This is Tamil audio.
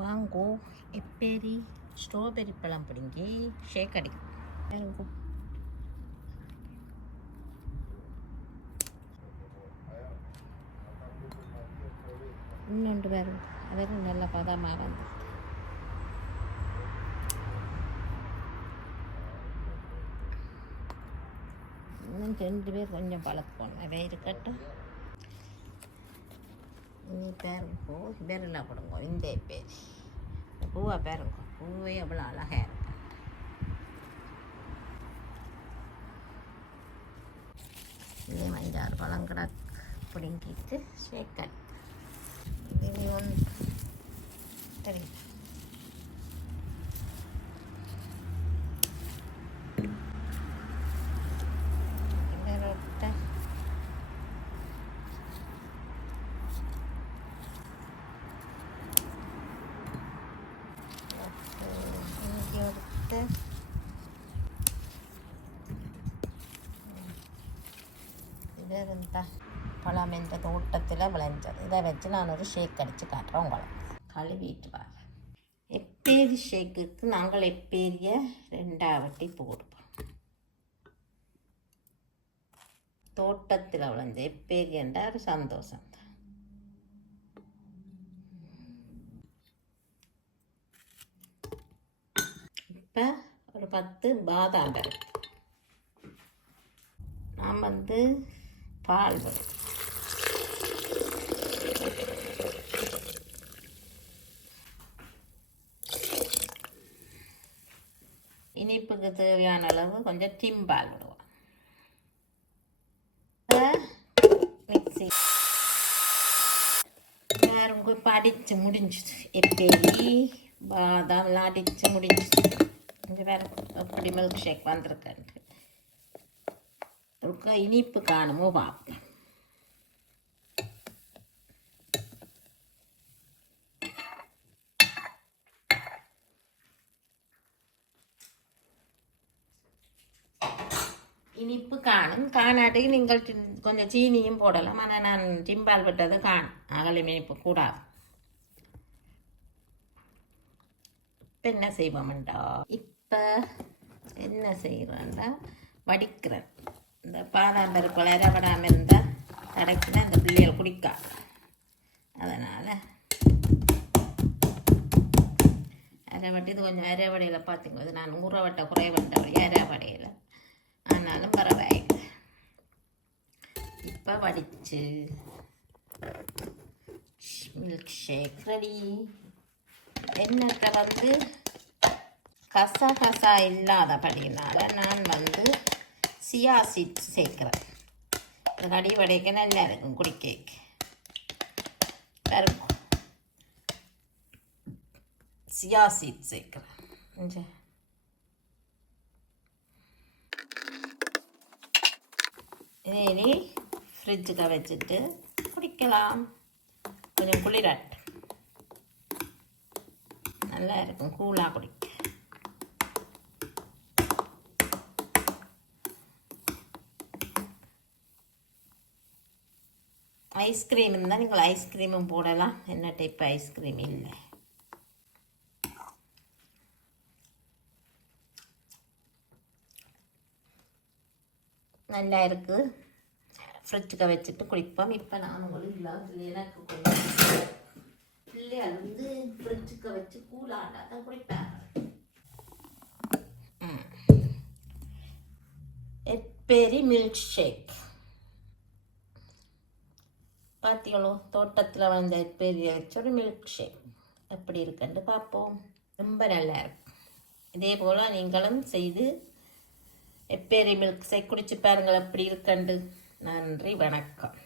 வாங்கோ எப்பேரி ஸ்ட்ராபெரி பழம் பிடுங்கி ஷேக் அடிக்கும். இன்னொன்று வரும் அதுவும் நல்ல பதமாக வந்து இன்னும் 2 பேர் கொஞ்சம் பழக்கம் நிறைய இருக்கட்டும். இனி பேருங்கோ பேரெல்லாம் கொடுங்க. இந்த பேர் பூவா பேருங்கோ பூவே எவ்வளோ அழகாக இருக்கு. இதே 5-6 பழம் பிடுங்கிட்டு ஷேக் இனி ஒன்று சரி இது பழம் என்ற தோட்டத்தில் விளைஞ்சது. இதை வச்சு நான் ஒரு ஷேக் அடித்து காட்டுறேன் உங்களுக்கு. கழுவிட்டு வாங்க. எப்பேரி ஷேக்குக்கு நாங்கள் எப்பேரிய 2ஆவட்டி போடுவோம். தோட்டத்தில் விளைஞ்ச எப்பேரி என்ற ஒரு சந்தோஷம். இப்போ ஒரு 10 பாதாம் பருப்பு நான் பால் வரும். இனிப்புக்கு தேவையான அளவு கொஞ்சம் டிம்பால் விடுவோம். மிக்சி வேறுங்க இப்போ அடித்து முடிஞ்சுது. எப்பேரி பாதாம்லாம் அடித்து முடிஞ்சுது. கொஞ்சம் வேறு எப்படி மில்க் ஷேக் வந்திருக்கேன். இனிப்பு காணுமோ பார்ப்பேன். இனிப்பு காணாட்டுக்கு நீங்கள் கொஞ்சம் சீனியும் போடலாம். ஆனால் நான் டிம்பால் விட்டது அகலும் இனிப்பு கூடாது. இப்போ என்ன செய்வோம்டா, இப்போ என்ன செய்கிறோம்டா வடிக்கிறேன். இந்த பாதாம் பருப்பு அரைபடாமல் இருந்தால் கடைக்குன்னா இந்த பிள்ளைகள் குடிக்கா. அதனால் அரைவட்டி இது கொஞ்சம் அரைவடையில் பார்த்திங்க. இது நான் ஊறவட்டை குறைவட்டை அரைவடையில் ஆனாலும் பரவாயில்லை. இப்போ வடித்து மில்க் ஷேக் ரெடி. எண்ணத்தை கசா இல்லாதபடினால நான் சியா சீட்ஸ் சேர்க்குறேன். கடி வடைக்க நல்லா இருக்கும் குடிக்க இருக்கும். சியா சீட்ஸ் சேர்க்குறேன். இனி ஃப்ரிட்ஜுக்கு வச்சுட்டு குடிக்கலாம். கொஞ்சம் குளிராட்டு நல்லா இருக்கும். கூலாக குடிக்க ஐஸ்கிரீம் இருந்தால் நீங்கள் ஐஸ்கிரீமும் போடலாம். என்ன டைப் ஐஸ்கிரீம் இல்லை. நல்லா இருக்குது. ஃப்ரிட்ஜுக்கு வச்சுட்டு குடிப்போம். இப்போ நான் உங்களுக்கு எனக்கு பிள்ளைகள் ஃப்ரிட்ஜுக்கு வச்சு கூலாண்டா தான் குடிப்பேன். எப்பேரி மில்க் ஷேக் பார்த்தீங்களோ, தோட்டத்தில் வந்த எப்பேரியை வச்சு ஒரு மில்க் ஷேக் எப்படி இருக்குன்னு பார்ப்போம். ரொம்ப நல்லா இருக்கும். இதே போல் நீங்களும் செய்து எப்பேரி மில்க் ஷேக் குடிச்சு பாருங்கள் எப்படி இருக்குண்டு. நன்றி, வணக்கம்.